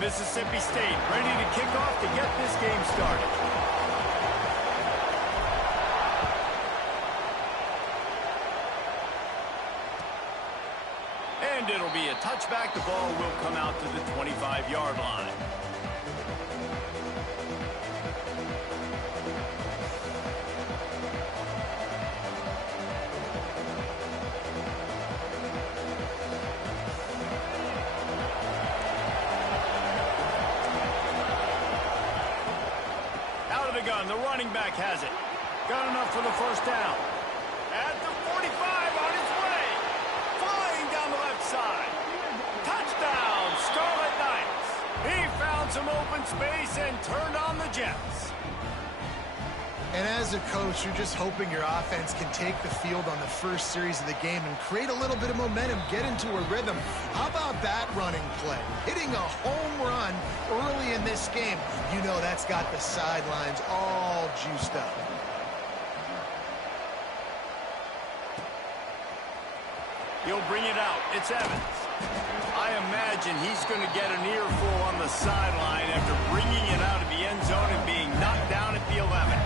Mississippi State ready to kick off to get this game started. And it'll be a touchback. The ball will come out to the 25-yard line. Gun. The running back has it. Got enough for the first down. At the 45 on his way. Flying down the left side. Touchdown, Scarlet Knights. He found some open space and turned on the Jets. And as a coach, you're just hoping your offense can take the field on the first series of the game and create a little bit of momentum, get into a rhythm. How about that running play? Hitting a home run early in this game. You know that's got the sidelines all juiced up. He'll bring it out. It's Evans. I imagine he's going to get an earful on the sideline after bringing it out of the end zone and being knocked down at the 11.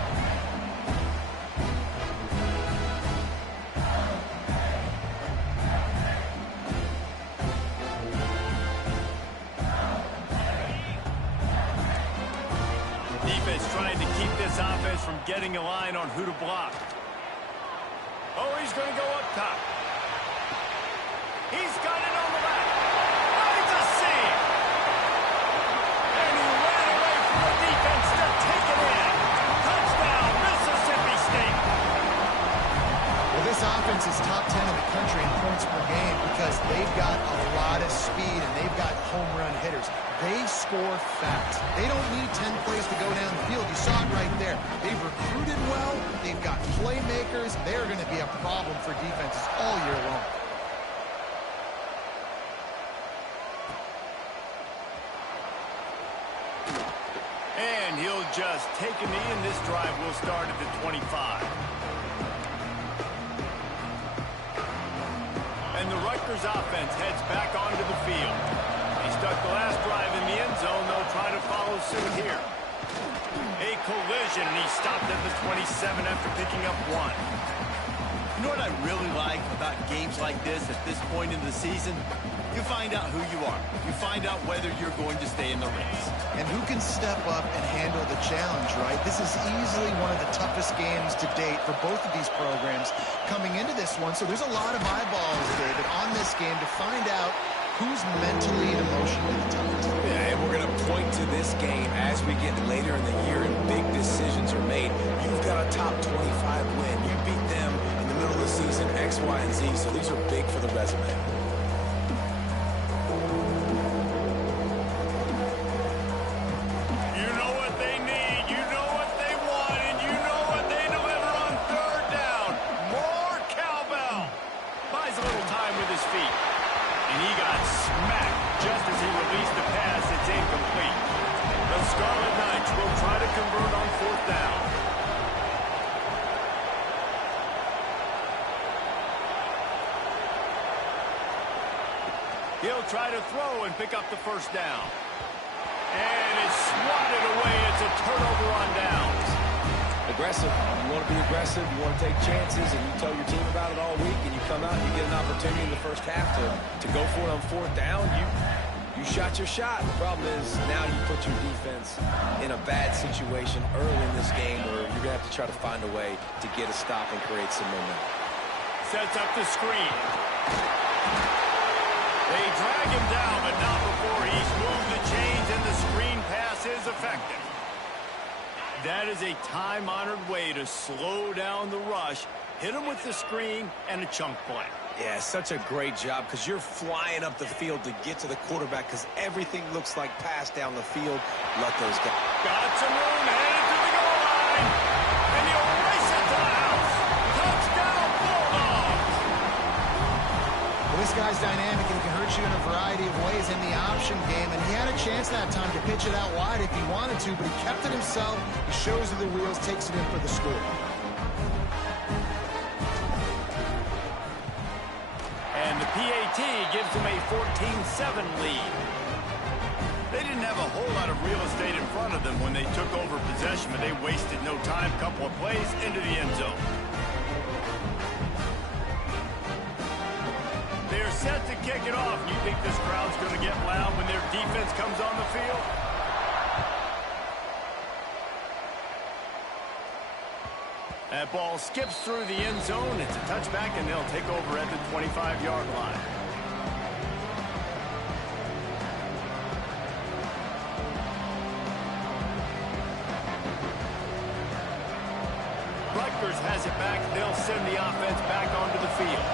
Trying to keep this offense from getting a line on who to block. Oh, he's going to go up top. He's got it on the back. Finds a seam. And he ran away from the defense to take it in. Touchdown, Mississippi State. Well, this offense is top 10 in the country in points per game because they've got a lot of speed and they've got home run hitters. They score fast. They don't need 10 plays to go down the field. You saw it right there. They've recruited well. They've got playmakers. They're going to be a problem for defenses all year long. And he'll just take a knee, and this drive will start at the 25. And the Rutgers offense heads back onto the field. He stuck the last drive in the end zone. They'll try to follow suit here. A collision, and he stopped at the 27 after picking up one. You know what I really like about games like this at this point in the season? You find out who you are. You find out whether you're going to stay in the race. And who can step up and handle the challenge, right? This is easily one of the toughest games to date for both of these programs coming into this one. So there's a lot of eyeballs, David, on this game to find out who's mentally and emotionally the toughest. Yeah, and we're going to point to this game as we get later in the year and big decisions are made. You've got a top 25 win. You beat them in the middle of the season, X, Y, and Z. So these are big for the resume. Scarlet Knights will try to convert on fourth down. He'll try to throw and pick up the first down. And it's swatted away. It's a turnover on downs. Aggressive. You want to be aggressive. You want to take chances, and you tell your team about it all week, and you come out and you get an opportunity in the first half to go for it on fourth down. You shot your shot. The problem is now you put your defense in a bad situation early in this game where you're going to have to try to find a way to get a stop and create some momentum. Sets up the screen. They drag him down, but not before he's moved the chains, and the screen pass is effective. That is a time-honored way to slow down the rush, hit him with the screen, and a chunk play. Yeah, such a great job because you're flying up the field to get to the quarterback because everything looks like pass down the field. Let those go. Got some room, headed to the goal line. And he'll race it to the house. Touchdown, Bulldogs. Well, this guy's dynamic and he can hurt you in a variety of ways in the option game. And he had a chance that time to pitch it out wide if he wanted to, but he kept it himself. He shows you the wheels, takes it in for the score. And the PAT gives them a 14-7 lead. They didn't real estate in front of them when they took over possession, but they wasted no time. Couple of plays into the end zone. They're set to kick it off. You think this crowd's going to get loud when their defense comes on the field? That ball skips through the end zone. It's a touchback, and they'll take over at the 25-yard line. Rutgers has it back. They'll send the offense back onto the field.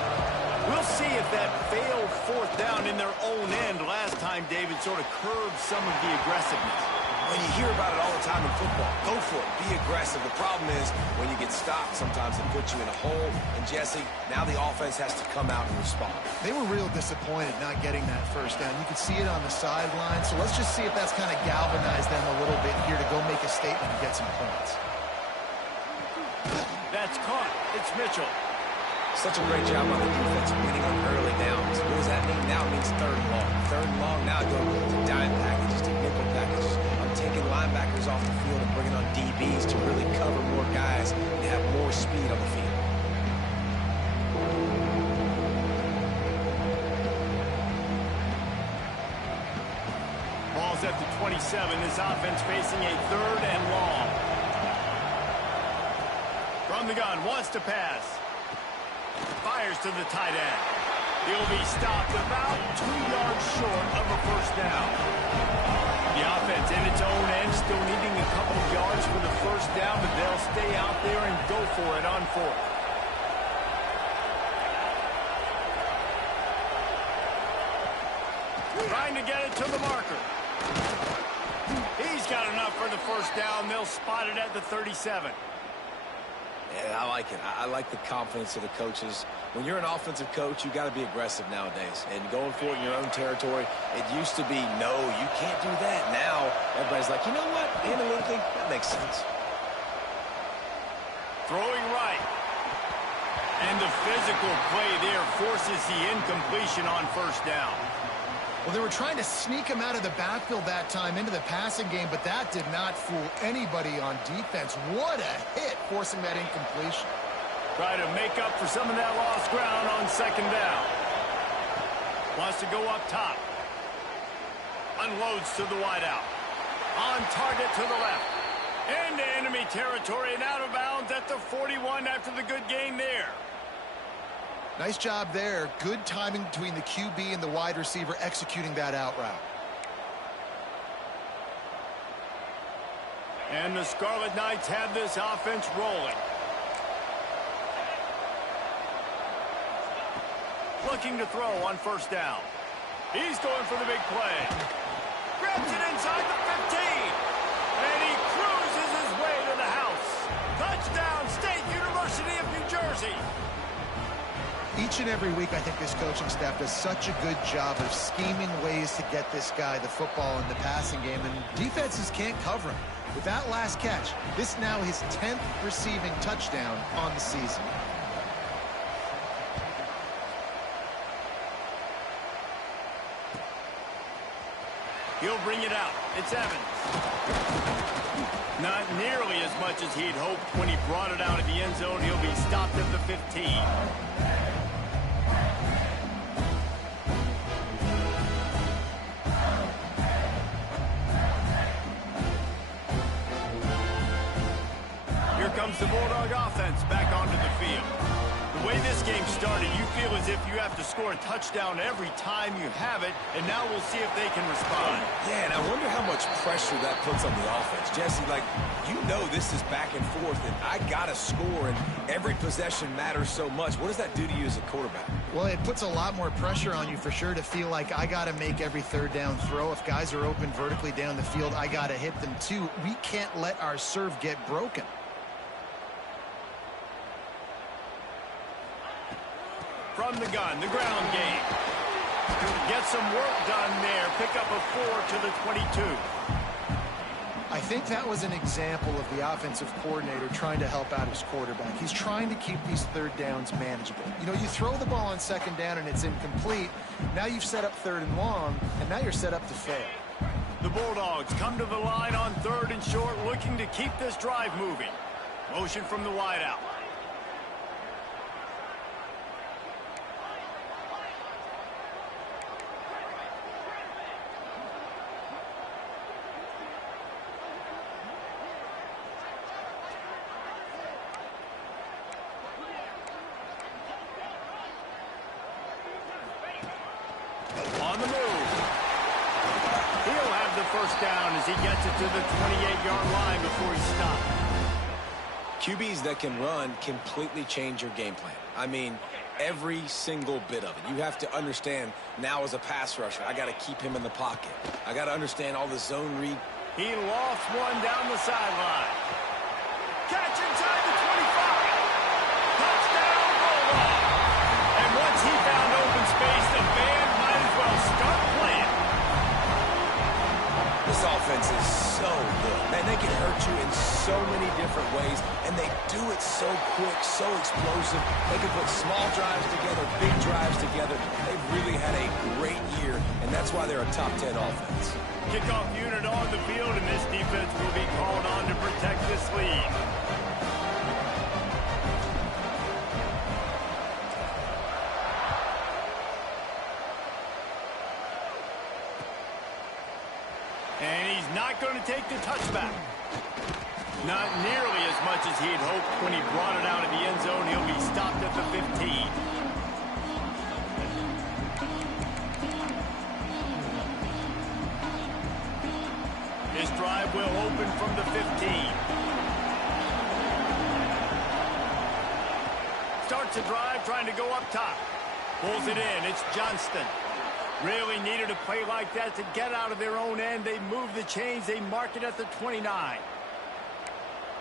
We'll see if that failed fourth down in their own end last time, David, sort of curbed some of the aggressiveness. When you hear about it all the time in football, go for it. Be aggressive. The problem is when you get stopped, sometimes it puts you in a hole. And, Jesse, now the offense has to come out and respond. They were real disappointed not getting that first down. You could see it on the sideline. So let's just see if that's kind of galvanized them a little bit here to go make a statement and get some points. That's caught. It's Mitchell. Such a great job on the defense winning on early downs. What does that mean? Now it means third and long. Third and long, now go to dime packages, to nickel packages. I'm taking linebackers off the field and bringing on DBs to really cover more guys and have more speed on the field. Ball's at the 27. This offense facing a third and long. From the gun, wants to pass. Fires to the tight end. He'll be stopped about 2 yards short of a first down. The offense in its own end, still needing a couple of yards for the first down, but they'll stay out there and go for it on fourth. Trying to get it to the marker. He's got enough for the first down. They'll spot it at the 37. Yeah, I like it. I like the confidence of the coaches. When you're an offensive coach, you got to be aggressive nowadays. And going for it in your own territory, it used to be, no, you can't do that. Now, everybody's like, you know what? Analytically, that makes sense. Throwing right. And the physical play there forces the incompletion on first down. Well, they were trying to sneak him out of the backfield that time into the passing game, but that did not fool anybody on defense. What a hit, forcing that incompletion. Try to make up for some of that lost ground on second down. Wants to go up top. Unloads to the wideout. On target to the left. Into enemy territory and out of bounds at the 41 after the good gain there. Nice job there. Good timing between the QB and the wide receiver executing that out route. And the Scarlet Knights have this offense rolling. Looking to throw on first down. He's going for the big play. Grabs it inside the 15. And he cruises his way to the house. Touchdown, State University of New Jersey. Each and every week, I think this coaching staff does such a good job of scheming ways to get this guy the football in the passing game, and defenses can't cover him. With that last catch, this now his 10th receiving touchdown on the season. He'll bring it out. It's Evans. Not nearly as much as he'd hoped when he brought it out of the end zone. He'll be stopped at the 15. Here comes the Bulldog offense back onto the field. The way this game started, you feel as if you have to score a touchdown every time you have it, and now we'll see if they can respond. Yeah, and I wonder how much pressure that puts on the offense. Jesse, like, you know this is back and forth, and I got to score, and every possession matters so much. What does that do to you as a quarterback? Well, it puts a lot more pressure on you for sure to feel like I got to make every third down throw. If guys are open vertically down the field, I got to hit them too. We can't let our serve get broken. From the gun, the ground game. Get some work done there. Pick up a 4 to the 22. I think that was an example of the offensive coordinator trying to help out his quarterback. He's trying to keep these third downs manageable. You know, you throw the ball on second down and it's incomplete. Now you've set up third and long, and now you're set up to fail. The Bulldogs come to the line on 3rd and short, looking to keep this drive moving. Motion from the wideout. On the move. He'll have the first down as he gets it to the 28-yard line before he stopped. QBs that can run completely change your game plan. I mean, every single bit of it. You have to understand now as a pass rusher, I got to keep him in the pocket. I got to understand all the zone read. He lofts one down the sideline. Catch inside the 25. Touchdown, Bulldog. And once he found open space, the band might as well start playing. This offense is so good. Man, they can hurt you in so many different ways, and they do it so quick, so explosive. They can put small drives together, big drives together. They've really had a great year, and that's why they're a top 10 offense. Kickoff unit on the field, and this defense will be called on to protect this lead. And he's not going to take the touchback. Not nearly as much as he had hoped when he brought it out of the end zone. He'll be stopped at the 15. This drive will open from the 15. Starts a drive trying to go up top. Pulls it in. It's Johnston. Really needed a play like that to get out of their own end. They move the chains. They mark it at the 29.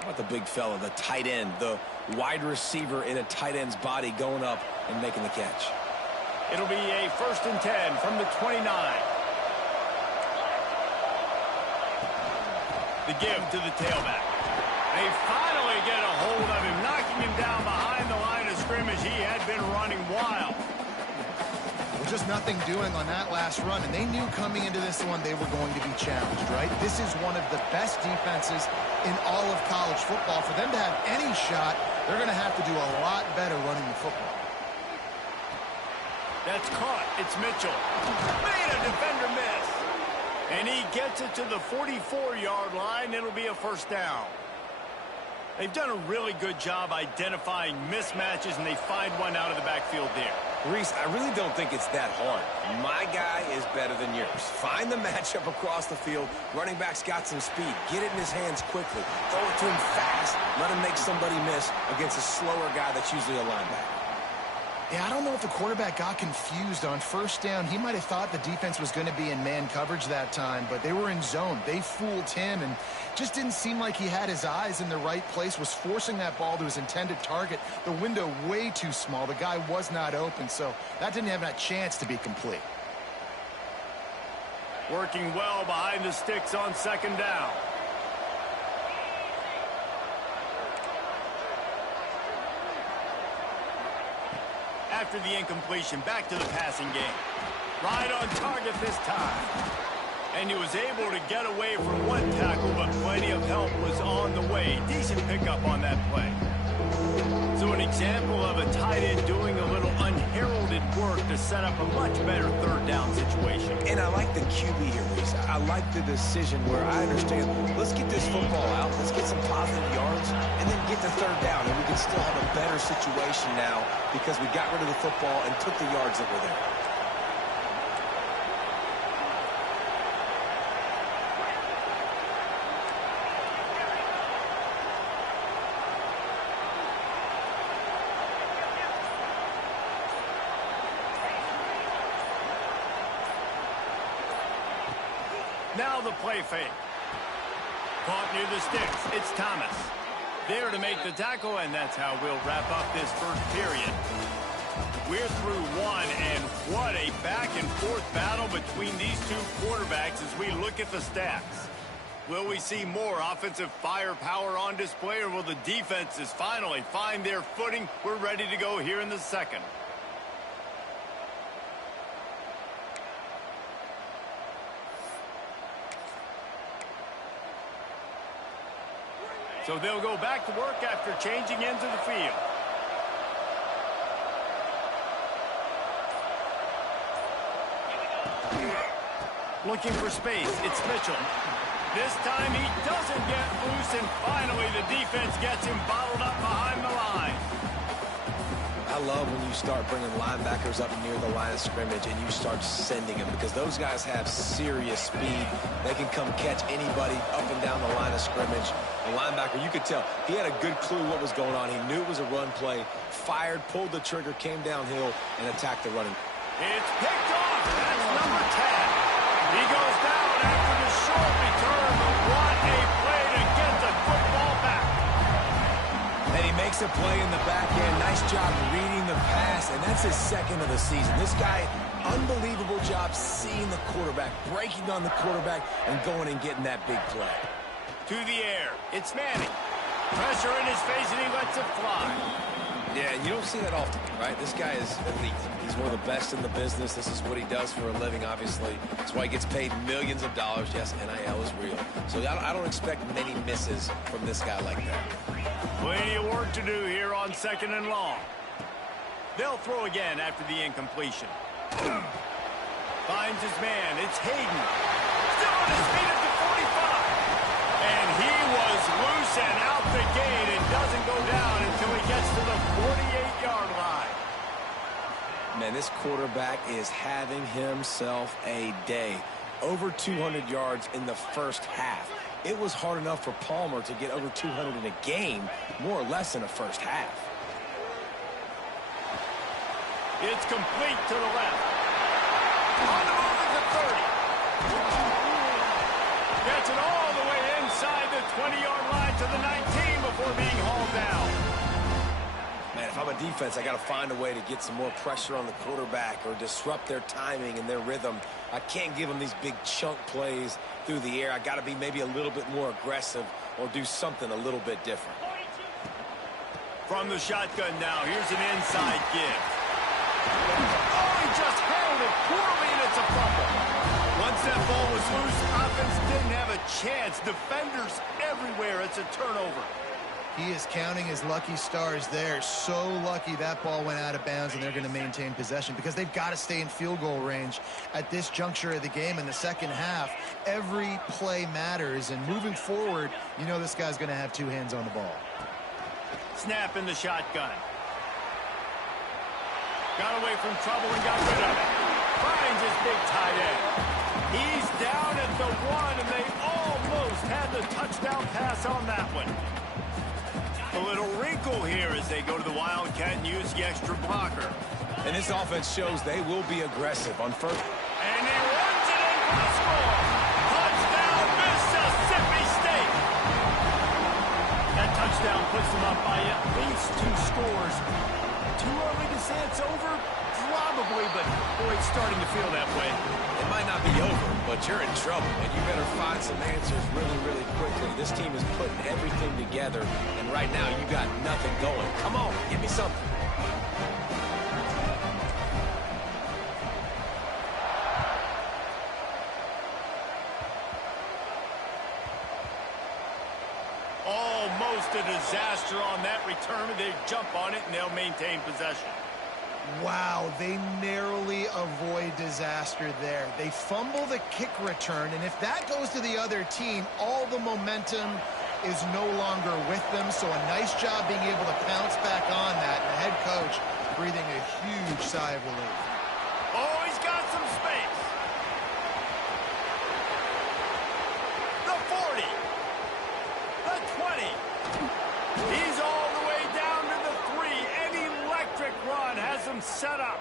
How about the big fella, the tight end, the wide receiver in a tight end's body going up and making the catch? It'll be a 1st and 10 from the 29. The give to the tailback. They finally get a hold of him, knocking him down behind the line of scrimmage. He had been running wild. Just nothing doing on that last run, and they knew coming into this one they were going to be challenged, right? This is one of the best defenses in all of college football. For them to have any shot, they're going to have to do a lot better running the football. That's caught. It's Mitchell. Made a defender miss. And he gets it to the 44-yard line. It'll be a 1st down. They've done a really good job identifying mismatches, and they find one out of the backfield there. Reese, I really don't think it's that hard. My guy is better than yours. Find the matchup across the field. Running back's got some speed. Get it in his hands quickly. Throw it to him fast. Let him make somebody miss against a slower guy that's usually a linebacker. Yeah, I don't know if the quarterback got confused on 1st down. He might have thought the defense was going to be in man coverage that time, but they were in zone. They fooled him and just didn't seem like he had his eyes in the right place, was forcing that ball to his intended target. The window way too small. The guy was not open, so that didn't have that chance to be complete. Working well behind the sticks on 2nd down. After the incompletion, back to the passing game. Right on target this time. And he was able to get away from one tackle, but plenty of help was on the way. Decent pickup on that play. So an example of a tight end doing a little unheralded work to set up a much better 3rd down situation. And I like the QB here, Reese. I like the decision where I understand, let's get this football out, let's get some positive yards, and then get to 3rd down, and we can still have a better situation now because we got rid of the football and took the yards that were there. Now the play fake. Caught near the sticks. It's Thomas. There to make the tackle, and that's how we'll wrap up this 1st period. We're through one, and what a back-and-forth battle between these two quarterbacks as we look at the stats. Will we see more offensive firepower on display, or will the defenses finally find their footing? We're ready to go here in the 2nd. So they'll go back to work after changing into the field. Looking for space, it's Mitchell. This time he doesn't get loose, and finally the defense gets him bottled up behind the line. I love when you start bringing linebackers up near the line of scrimmage and you start sending them, because those guys have serious speed. They can come catch anybody up and down the line of scrimmage. The linebacker, you could tell, he had a good clue what was going on. He knew it was a run play, fired, pulled the trigger, came downhill, and attacked the running. It's picked off. That's number 10. He goes down after the short return, but what a play to get the football back. And he makes a play in the back end. Nice job reading the pass, and that's his second of the season. This guy, unbelievable job seeing the quarterback, breaking on the quarterback, and going and getting that big play. To the air, it's Manning. Pressure in his face, and he lets it fly. Yeah, and you don't see that often, right? This guy is elite. He's one of the best in the business. This is what he does for a living, obviously. That's why he gets paid millions of dollars. Yes, NIL is real. So I don't expect many misses from this guy like that. Plenty of work to do here on 2nd and long. They'll throw again after the incompletion. Finds his man. It's Hayden. Still on his feet at the 45. And he was loose and out the gate and doesn't go down until he gets to the 48-yard line. Man, this quarterback is having himself a day. Over 200 yards in the first half. It was hard enough for Palmer to get over 200 in a game, more or less in a first half. It's complete to the left. On the move at the 30. Gets it all the way inside the 20-yard line to the 19 before being hauled down. Man, if I'm a defense, I got to find a way to get some more pressure on the quarterback or disrupt their timing and their rhythm. I can't give them these big chunk plays through the air. I got to be maybe a little bit more aggressive or do something a little bit different. From the shotgun now, here's an inside give. Oh, he just handled it poorly, and it's a fumble. Once that ball was loose, offense didn't have a chance. Defenders everywhere. It's a turnover. He is counting his lucky stars there. So lucky that ball went out of bounds, and they're going to maintain possession because they've got to stay in field goal range at this juncture of the game. In the second half, every play matters, and moving forward, you know this guy's going to have two hands on the ball. Snap in the shotgun. Got away from trouble and got rid of it. Finds his big tight end. He's down at the 1, and they almost had the touchdown pass on that one. A little wrinkle here as they go to the Wildcat and use the extra blocker. And this offense shows they will be aggressive on first. And he runs it in for the score. Touchdown, Mississippi State. That touchdown puts them up by at least 2 scores. Too early to say it's over? Probably, but boy, it's starting to feel that way. It might not be over, but you're in trouble, and you better find some answers really, really quickly. This team is putting everything together, and right now you got nothing going. Come on, give me something. Almost a disaster on that return. They jump on it, and they'll maintain possession. Wow, they narrowly avoid disaster there. They fumble the kick return, and if that goes to the other team, all the momentum is no longer with them. So a nice job being able to pounce back on that, and the head coach breathing a huge sigh of relief. Oh, he's got some space. The 40. The 20. He's all the way down to the 3. An electric run has him set up.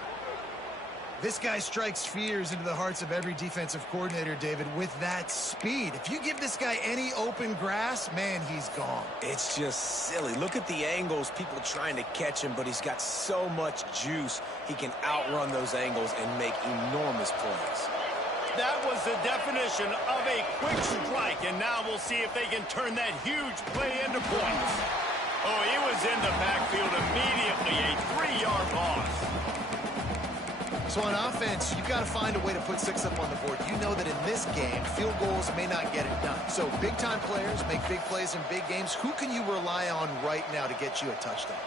This guy strikes fears into the hearts of every defensive coordinator, David, with that speed. If you give this guy any open grass, man, he's gone. It's just silly. Look at the angles, people trying to catch him, but he's got so much juice. He can outrun those angles and make enormous plays. That was the definition of a quick strike, and now we'll see if they can turn that huge play into points. Oh, he was in the backfield immediately, a 3-yard loss. So on offense, you've got to find a way to put 6 up on the board. You know that in this game, field goals may not get it done. So big-time players make big plays in big games. Who can you rely on right now to get you a touchdown?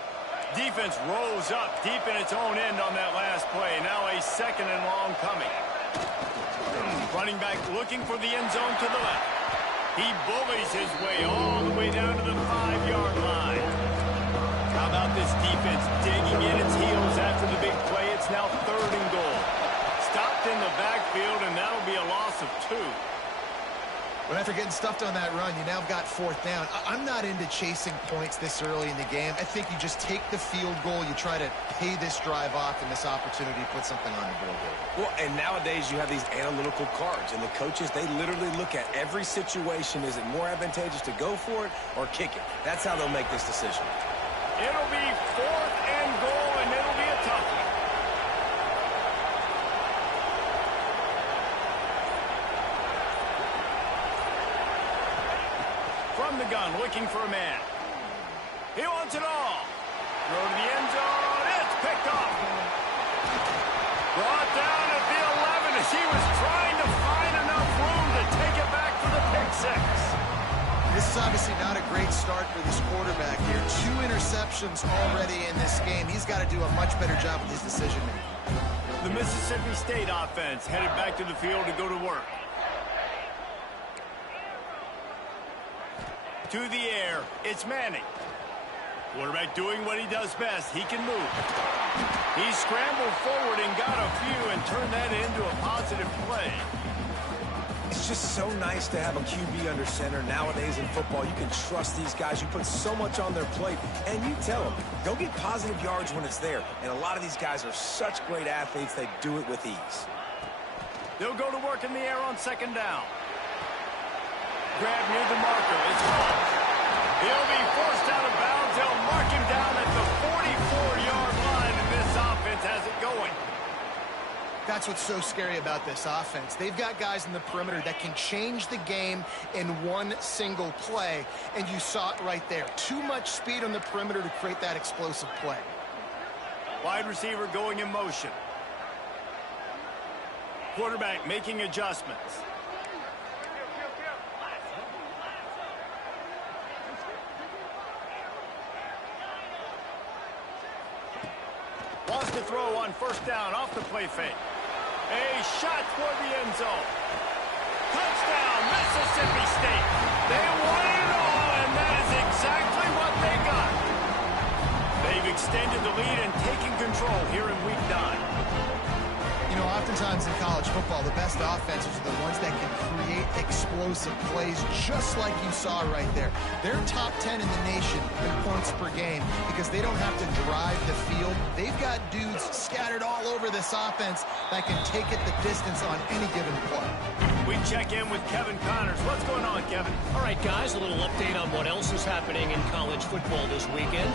Defense rose up deep in its own end on that last play. Now a 2nd and long coming. Running back looking for the end zone to the left. He bullies his way all the way down to the 5-yard line. How about this defense digging in its heels after the big play? It's now 3rd and goal. Stopped in the backfield, and that'll be a loss of 2. But after getting stuffed on that run, you now have got 4th down. I'm not into chasing points this early in the game. I think you just take the field goal. You try to pay this drive off and this opportunity to put something on the board. Well, and nowadays you have these analytical cards, and the coaches, they literally look at every situation. Is it more advantageous to go for it or kick it? That's how they'll make this decision. It'll be 4th and goal, and it'll be a tough one. From the gun, looking for a man. He wants it all. Throw to the end zone. It's picked off. Brought down at the 11 as he was trying to find enough room to take it back for the pick 6. This is obviously not a great start for this quarterback here. 2 interceptions already in this game. He's got to do a much better job with his decision-making. The Mississippi State offense headed back to the field to go to work. To the air, it's Manning. Quarterback doing what he does best. He can move. He scrambled forward and got a few and turned that into a positive play. It's just so nice to have a QB under center. Nowadays in football, you can trust these guys. You put so much on their plate, and you tell them, go get positive yards when it's there. And a lot of these guys are such great athletes, they do it with ease. They'll go to work in the air on 2nd down. Grab near the marker. It's caught. He'll be forced out of bounds. They'll mark him down at the 44-yard line, and this offense has it going. That's what's so scary about this offense. They've got guys in the perimeter that can change the game in one single play, and you saw it right there. Too much speed on the perimeter to create that explosive play. Wide receiver going in motion. Quarterback making adjustments. Wants to throw on 1st down off the play fake. A shot toward the end zone. Touchdown, Mississippi State. They won it all, and that is exactly what they got. They've extended the lead and taken control here in Week 9. You know, oftentimes in college football, the best offenses are the ones that can create explosive plays, just like you saw right there. They're top 10 in the nation in points per game because they don't have to drive the field. They've got dudes scattered all over this offense that can take it the distance on any given play. We check in with Kevin Connors. What's going on, Kevin? All right, guys, a little update on what else is happening in college football this weekend.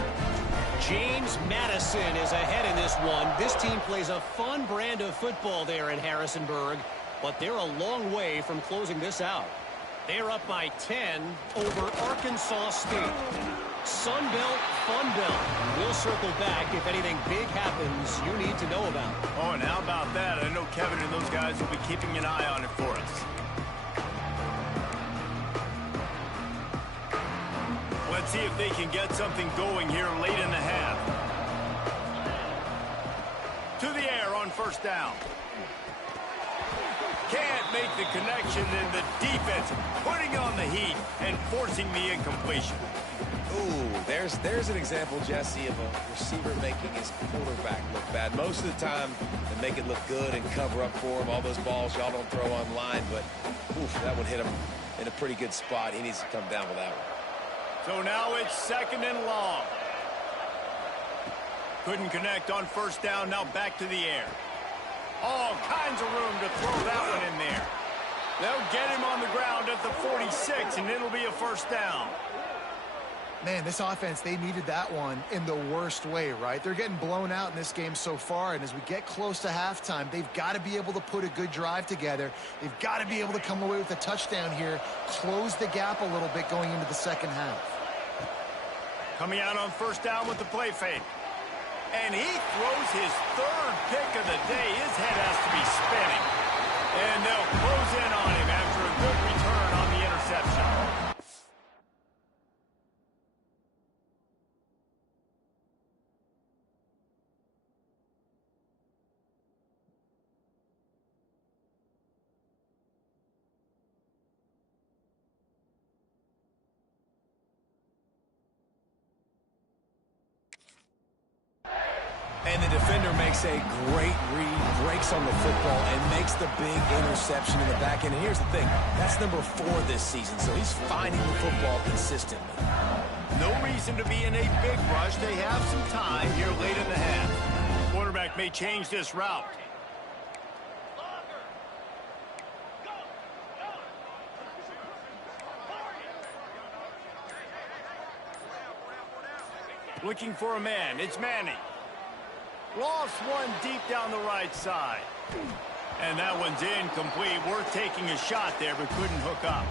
James Madison is ahead in this one. This team plays a fun brand of football there in Harrisonburg, but they're a long way from closing this out. They're up by 10 over Arkansas State. Sun Belt, Fun Belt. We'll circle back if anything big happens you need to know about. Oh, and how about that? I know Kevin and those guys will be keeping an eye on it for us. Let's see if they can get something going here late in the half. To the air on 1st down. Can't make the connection, and the defense putting on the heat and forcing the incompletion. Ooh, there's an example, Jesse, of a receiver making his quarterback look bad. Most of the time, they make it look good and cover up for him. All those balls y'all don't throw online, but oof, that one hit him in a pretty good spot. He needs to come down with that one. So now it's 2nd and long. Couldn't connect on 1st down. Now back to the air. All kinds of room to throw that one in there. They'll get him on the ground at the 46, and it'll be a 1st down. Man, this offense, they needed that one in the worst way, right? They're getting blown out in this game so far, and as we get close to halftime, they've got to be able to put a good drive together. They've got to be able to come away with a touchdown here, close the gap a little bit going into the second half. Coming out on 1st down with the play fake. And he throws his third pick of the day. His head has to be spinning. And they'll close in on him after a good return on the interception. And the defender makes a great read, breaks on the football, and makes the big interception in the back end. And here's the thing, that's number 4 this season, so he's finding the football consistently. No reason to be in a big rush. They have some time here late in the half. Quarterback may change this route. Looking for a man. It's Manning. Lost one deep down the right side. And that one's incomplete. Worth taking a shot there, but couldn't hook up.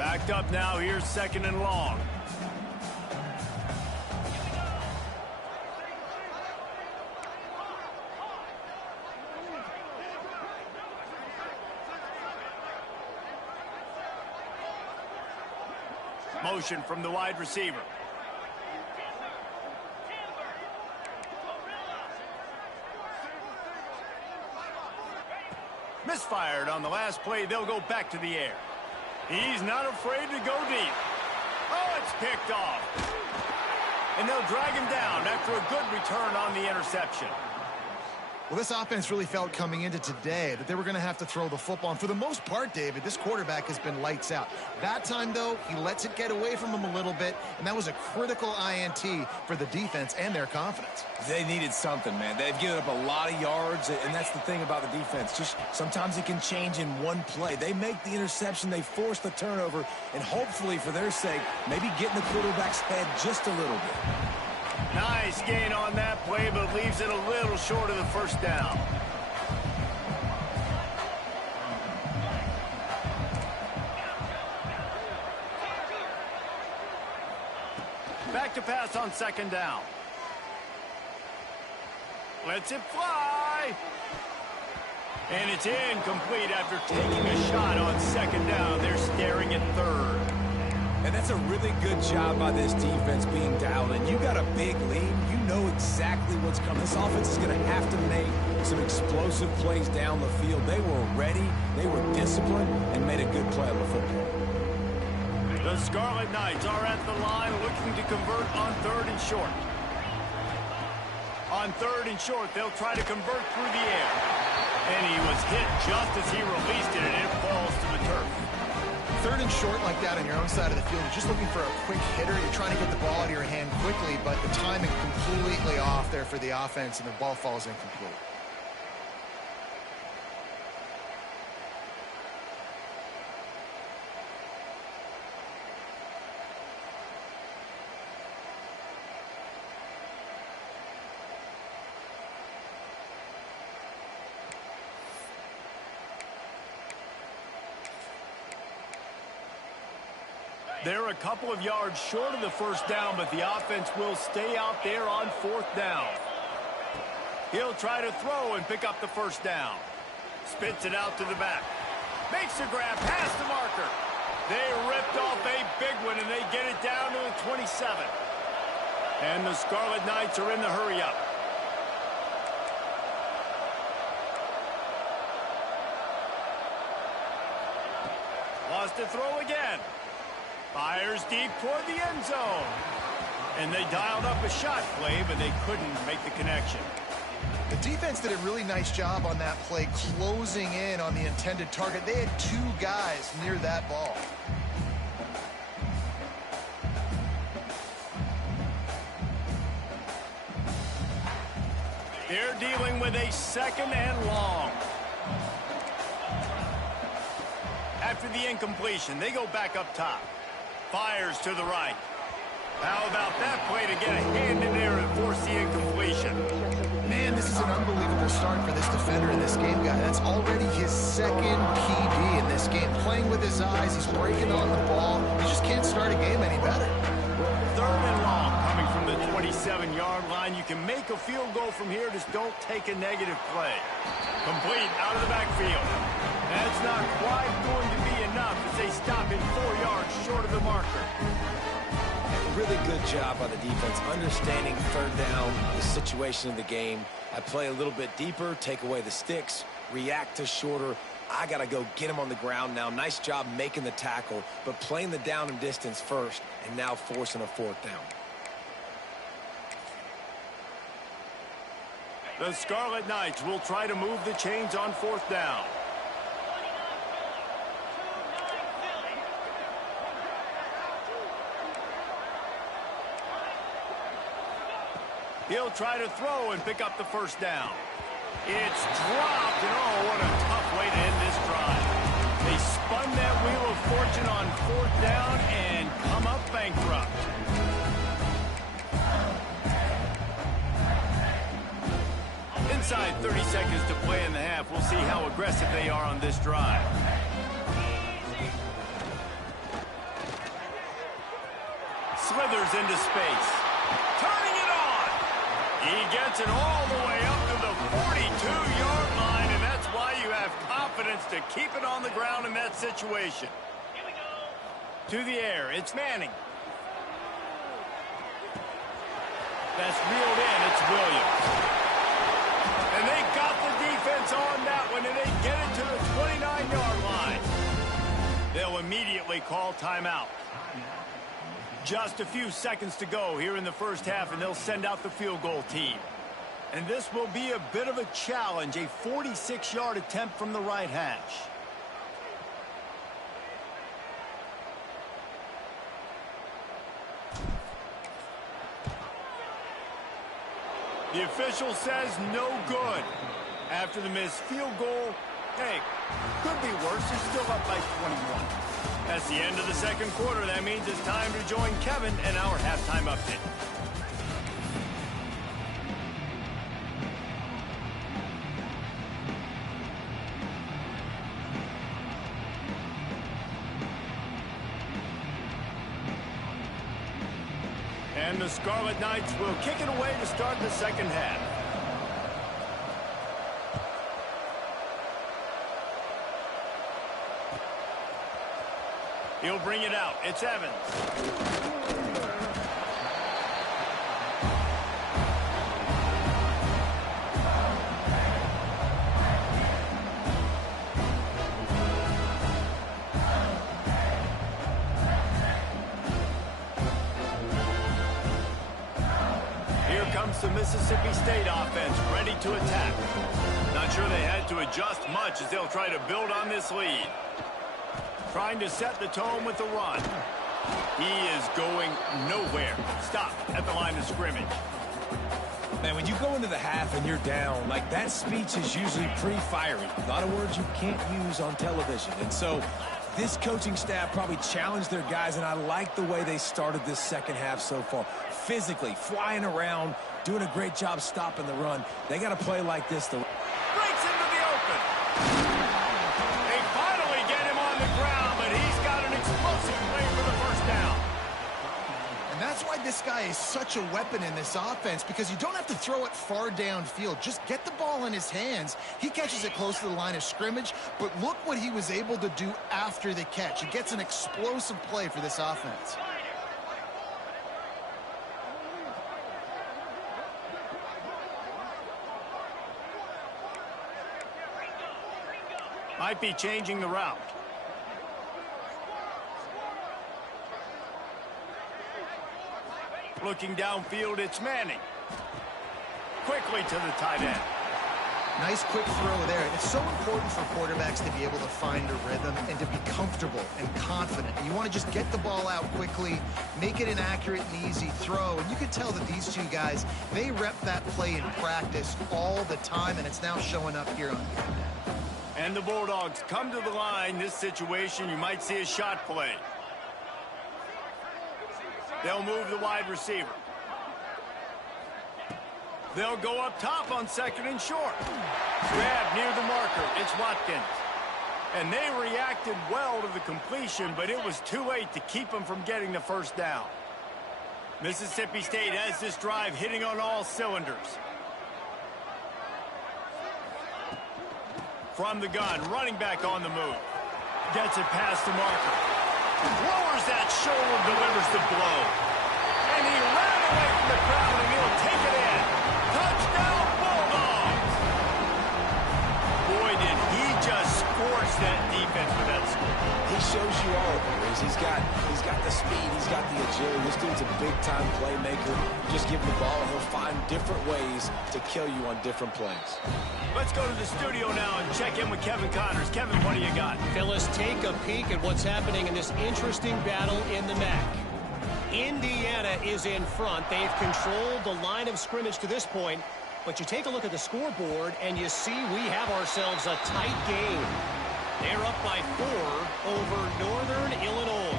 Backed up now. Here's 2nd and long. Motion from the wide receiver. Misfired on the last play. They'll go back to the air. He's not afraid to go deep. Oh, it's picked off. And they'll drag him down after a good return on the interception. Well, this offense really felt coming into today that they were going to have to throw the football. And for the most part, David, this quarterback has been lights out. That time, though, he lets it get away from him a little bit, and that was a critical INT for the defense and their confidence. They needed something, man. They've given up a lot of yards, and that's the thing about the defense. Just sometimes it can change in one play. They make the interception, they force the turnover, and hopefully, for their sake, maybe getting the quarterback's head just a little bit. Nice gain on that play, but leaves it a little short of the first down. Back to pass on 2nd down. Lets it fly. And it's incomplete after taking a shot on 2nd down. They're staring at 3rd. And that's a really good job by this defense being dialed in. You got a big lead. You know exactly what's coming. This offense is going to have to make some explosive plays down the field. They were ready, they were disciplined, and made a good play on the football. The Scarlet Knights are at the line looking to convert on 3rd and short. On 3rd and short, they'll try to convert through the air. And he was hit just as he released it, and it falls to the turf. 3rd and short like that on your own side of the field, you're just looking for a quick hitter. You're trying to get the ball out of your hand quickly, but the timing completely off there for the offense, and the ball falls incomplete. They're a couple of yards short of the first down, but the offense will stay out there on 4th down. He'll try to throw and pick up the first down. Spits it out to the back. Makes a grab past the marker. They ripped off a big one, and they get it down to the 27. And the Scarlet Knights are in the hurry-up. Lost to throw again. Fires deep toward the end zone. And they dialed up a shot play, but they couldn't make the connection. The defense did a really nice job on that play, closing in on the intended target. They had 2 guys near that ball. They're dealing with a 2nd and long. After the incompletion, they go back up top. Fires to the right. How about that play to get a hand in there and force the incompletion? Man, this is an unbelievable start for this defender in this game, guy. That's already his second PB in this game. Playing with his eyes, he's breaking on the ball. You just can't start a game any better. 3rd and long coming from the 27-yard line. You can make a field goal from here, just don't take a negative play. Complete out of the backfield. That's not quite going to be enough as they stop him 4 yards short of the marker. Really good job by the defense, understanding 3rd down, the situation of the game. I play a little bit deeper, take away the sticks, react to shorter. I got to go get him on the ground now. Nice job making the tackle, but playing the down and distance first, and now forcing a 4th down. The Scarlet Knights will try to move the chains on 4th down. He'll try to throw and pick up the 1st down. It's dropped, and oh, what a tough way to end this drive. They spun that wheel of fortune on 4th down and come up bankrupt. Inside 30 seconds to play in the half. We'll see how aggressive they are on this drive. Slithers into space. Turning it on. He gets it all the way up to the 42-yard line, and that's why you have confidence to keep it on the ground in that situation. Here we go. To the air, it's Manning. That's reeled in, it's Williams. And they got the defense on that one, and they get it to the 29-yard line. They'll immediately call timeout. Just a few seconds to go here in the 1st half, and they'll send out the field goal team. And this will be a bit of a challenge, a 46-yard attempt from the right hash. The official says no good. After the missed field goal, hey, could be worse. They're still up by 21. That's the end of the 2nd quarter. That means it's time to join Kevin and our halftime update. And the Scarlet Knights will kick it away to start the 2nd half. He'll bring it out. It's Evans. Here comes the Mississippi State offense, ready to attack. Not sure they had to adjust much as they'll try to build on this lead. Trying to set the tone with the run. He is going nowhere. Stop at the line of scrimmage. Man, when you go into the half and you're down, like that speech is usually pretty fiery. A lot of words you can't use on television. And so this coaching staff probably challenged their guys, and I like the way they started this 2nd half so far. Physically, flying around, doing a great job stopping the run. They got to play like this. Breaks into the open. They finally get him on the ground, but he's got an explosive play for the 1st down. And that's why this guy is such a weapon in this offense, because you don't have to throw it far downfield. Just get the ball in his hands. He catches it close to the line of scrimmage, but look what he was able to do after the catch. He gets an explosive play for this offense. Might be changing the route. Looking downfield, it's Manning. Quickly to the tight end. Nice quick throw there. It's so important for quarterbacks to be able to find a rhythm and to be comfortable and confident. You want to just get the ball out quickly, make it an accurate and easy throw. And you could tell that these two guys, they rep that play in practice all the time, and it's now showing up here on game. And the Bulldogs come to the line. This situation, you might see a shot play. They'll move the wide receiver. They'll go up top on 2nd and short. Grab near the marker. It's Watkins. And they reacted well to the completion, but it was too late to keep them from getting the first down. Mississippi State has this drive hitting on all cylinders. From the gun, running back on the move. Gets it past the marker. Lowers that shoulder, delivers the blow. And he ran away from the crowd, and he'll take it in. Touchdown, Bulldogs! Boy, did he just scorch that defense with that score. He shows you all of it. He's got the speed. He's got the agility. This dude's a big-time playmaker. Just give him the ball, and he'll find different ways to kill you on different plays. Let's go to the studio now and check in with Kevin Connors. Kevin, what do you got? Phyllis, take a peek at what's happening in this interesting battle in the MAC. Indiana is in front. They've controlled the line of scrimmage to this point. But you take a look at the scoreboard, and you see we have ourselves a tight game. They're up by 4 over Northern Illinois.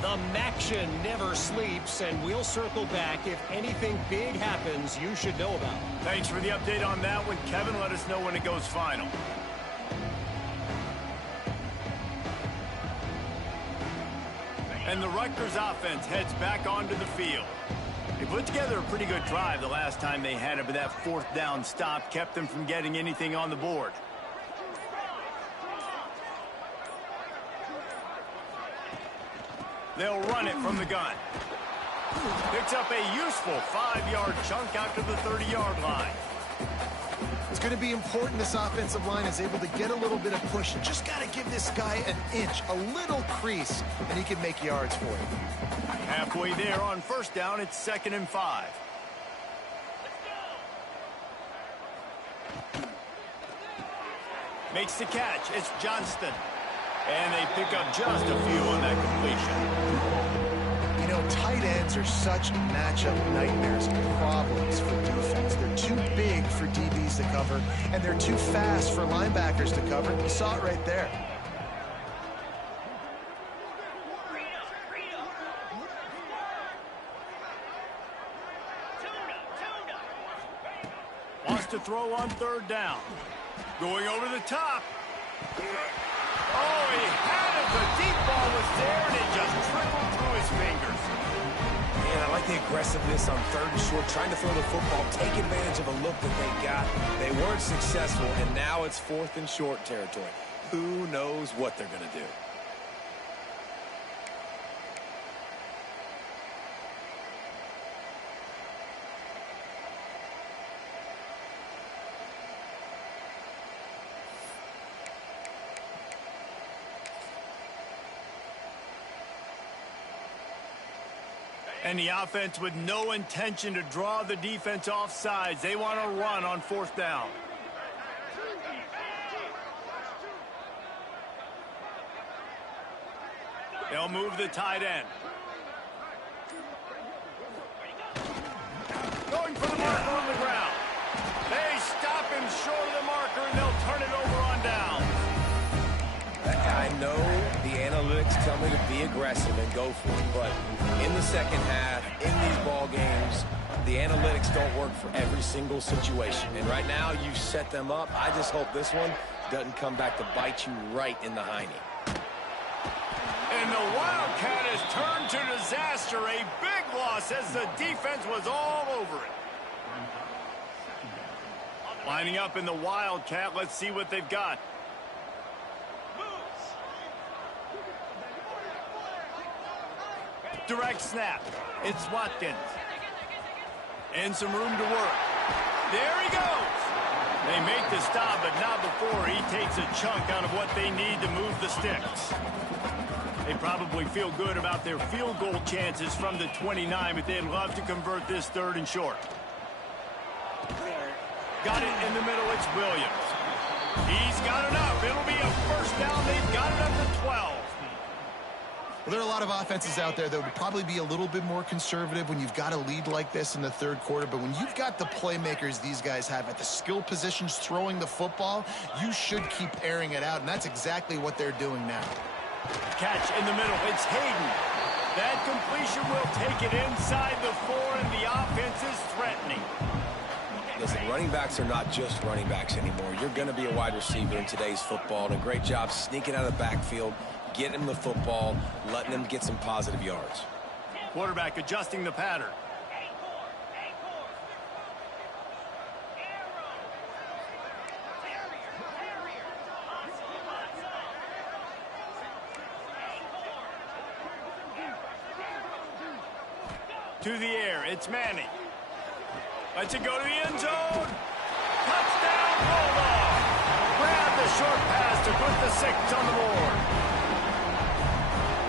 The Maction never sleeps, and we'll circle back. If anything big happens, you should know about it. Thanks for the update on that one, Kevin. Let us know when it goes final. And the Rutgers offense heads back onto the field. They put together a pretty good drive the last time they had it, but that 4th down stop kept them from getting anything on the board. They'll run it from the gun. Picks up a useful 5-yard chunk out to the 30-yard line. It's going to be important this offensive line is able to get a little bit of push. Just got to give this guy an inch, a little crease, and he can make yards for you. Halfway there on 1st down, it's 2nd and 5. Makes the catch. It's Johnston. And they pick up just a few on that completion. You know, tight ends are such matchup nightmares and problems for defense. They're too big for DBs to cover, and they're too fast for linebackers to cover. You saw it right there. Wants to throw on 3rd down. Going over the top. Oh, he had it. The deep ball was there, and it just trickled through his fingers. Man, I like the aggressiveness on 3rd and short, trying to throw the football, take advantage of a look that they got. They weren't successful, and now it's 4th and short territory. Who knows what they're going to do? And the offense with no intention to draw the defense off sides. They want to run on 4th down. They'll move the tight end. Going for the marker on the ground. They stop him short of the marker, and they'll turn it over on down. I know the analytics tell me to be aggressive and go for it, but in the second half, in these ball games, the analytics don't work for every single situation. And right now, you set them up. I just hope this one doesn't come back to bite you right in the hiney. And the Wildcat has turned to disaster. A big loss as the defense was all over it. Lining up in the Wildcat. Let's see what they've got. Direct snap. It's Watkins. And some room to work. There he goes. They make the stop, but not before he takes a chunk out of what they need to move the sticks. They probably feel good about their field goal chances from the 29, but they'd love to convert this 3rd and short. Got it in the middle. It's Williams. He's got enough. It'll be a 1st down. They've got it up to 12. Well, there are a lot of offenses out there that would probably be a little bit more conservative when you've got a lead like this in the 3rd quarter. But when you've got the playmakers these guys have at the skill positions throwing the football, you should keep airing it out. And that's exactly what they're doing now. Catch in the middle. It's Hayden. That completion will take it inside the 4, and the offense is threatening. Listen, running backs are not just running backs anymore. You're going to be a wide receiver in today's football. And a great job sneaking out of the backfield, getting him the football, letting him get some positive yards. Quarterback adjusting the pattern. To the air, it's Manning. Lets it go to the end zone. Touchdown, Bulldog. Grab the short pass to put the 6 on the board.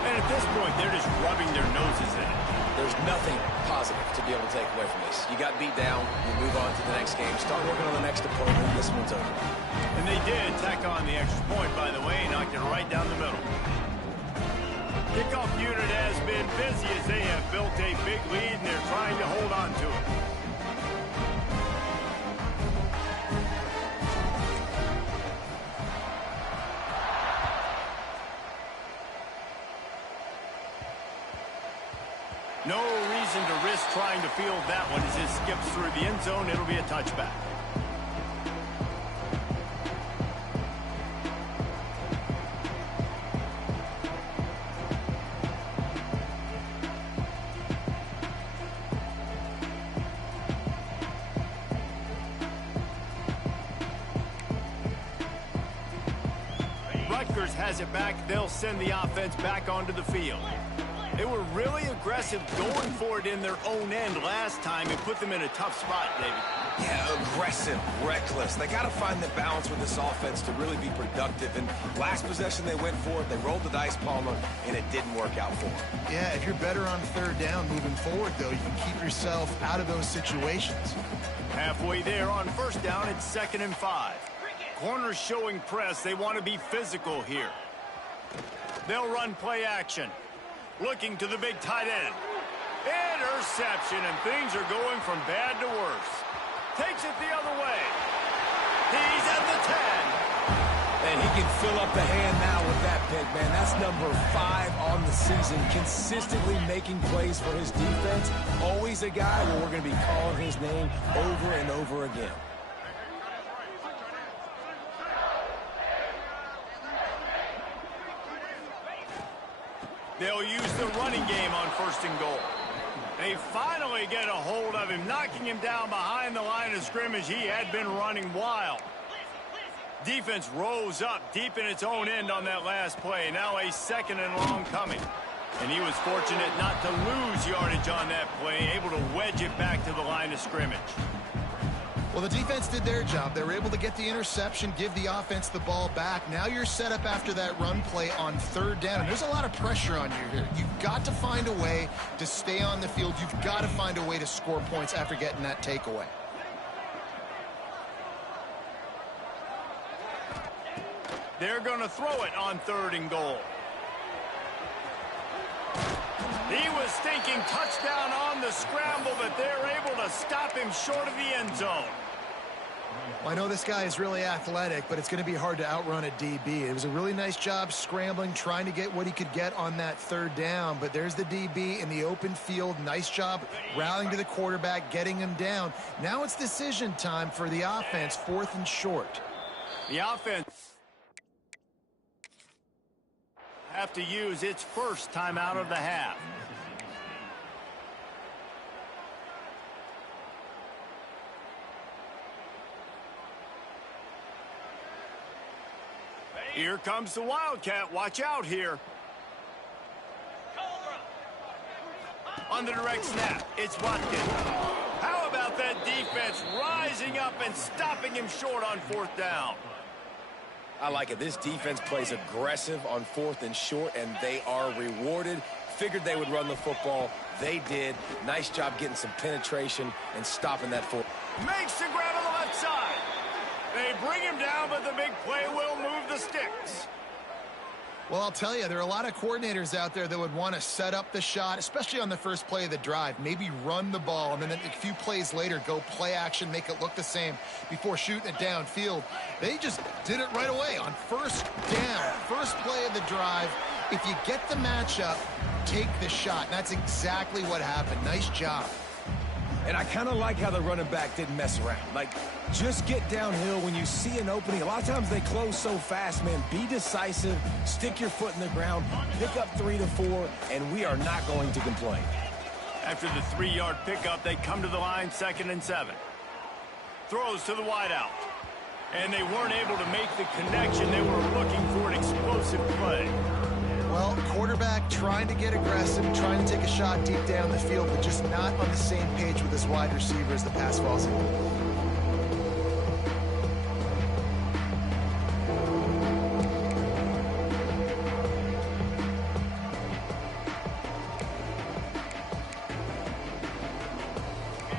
And at this point, they're just rubbing their noses in it. There's nothing positive to be able to take away from this. You got beat down, you move on to the next game, start working on the next opponent, this one's over. And they did tack on the extra point, by the way, knocked it right down the middle. Kickoff unit has been busy as they have built a big lead, and they're trying to hold on to it. No reason to risk trying to field that one as it skips through the end zone. It'll be a touchback. Rutgers has it back. They'll send the offense back onto the field. They were really aggressive going for it in their own end last time and put them in a tough spot, David. Yeah, aggressive, reckless. They got to find the balance with this offense to really be productive. And last possession they went for it, they rolled the dice, Palmer, and it didn't work out for them. Yeah, if you're better on third down moving forward, though, you can keep yourself out of those situations. Halfway there on first down, it's 2nd and 5. Corners showing press. They want to be physical here. They'll run play action. Looking to the big tight end. Interception, and things are going from bad to worse. Takes it the other way. He's at the 10. And he can fill up the hand now with that pick, man. That's number 5 on the season. Consistently making plays for his defense. Always a guy where we're going to be calling his name over and over again. They'll use the running game on 1st and goal. They finally get a hold of him, knocking him down behind the line of scrimmage. He had been running wild. Defense rose up deep in its own end on that last play. Now a 2nd and long coming. And he was fortunate not to lose yardage on that play, able to wedge it back to the line of scrimmage. Well, the defense did their job. They were able to get the interception, give the offense the ball back. Now you're set up after that run play on 3rd down. And there's a lot of pressure on you here. You've got to find a way to stay on the field. You've got to find a way to score points after getting that takeaway. They're going to throw it on 3rd and goal. He was thinking touchdown on the scramble, but they're able to stop him short of the end zone. Well, I know this guy is really athletic, but it's going to be hard to outrun a DB. It was a really nice job scrambling, trying to get what he could get on that 3rd down. But there's the DB in the open field. Nice job rallying to the quarterback, getting him down. Now it's decision time for the offense, 4th and short. The offense have to use its first timeout of the half. Here comes the Wildcat. Watch out here. On the direct snap, it's Watkins. How about that defense rising up and stopping him short on 4th down? I like it. This defense plays aggressive on 4th and short, and they are rewarded. Figured they would run the football. They did. Nice job getting some penetration and stopping that foot. Makes the grab on the left side. They bring him down, but the big play will move the sticks. Well, I'll tell you, there are a lot of coordinators out there that would want to set up the shot, especially on the first play of the drive. Maybe run the ball, and then a few plays later, go play action, make it look the same before shooting it downfield. They just did it right away on 1st down. First play of the drive. If you get the matchup, take the shot. And that's exactly what happened. Nice job. And I kind of like how the running back didn't mess around. Like, just get downhill when you see an opening. A lot of times they close so fast, man. Be decisive, stick your foot in the ground, pick up 3 to 4, and we are not going to complain. After the 3-yard pickup, they come to the line, 2nd and 7. Throws to the wideout. And they weren't able to make the connection. They were looking for an explosive play. Well, quarterback trying to get aggressive, trying to take a shot deep down the field, but just not on the same page with his wide receiver as the pass falls in.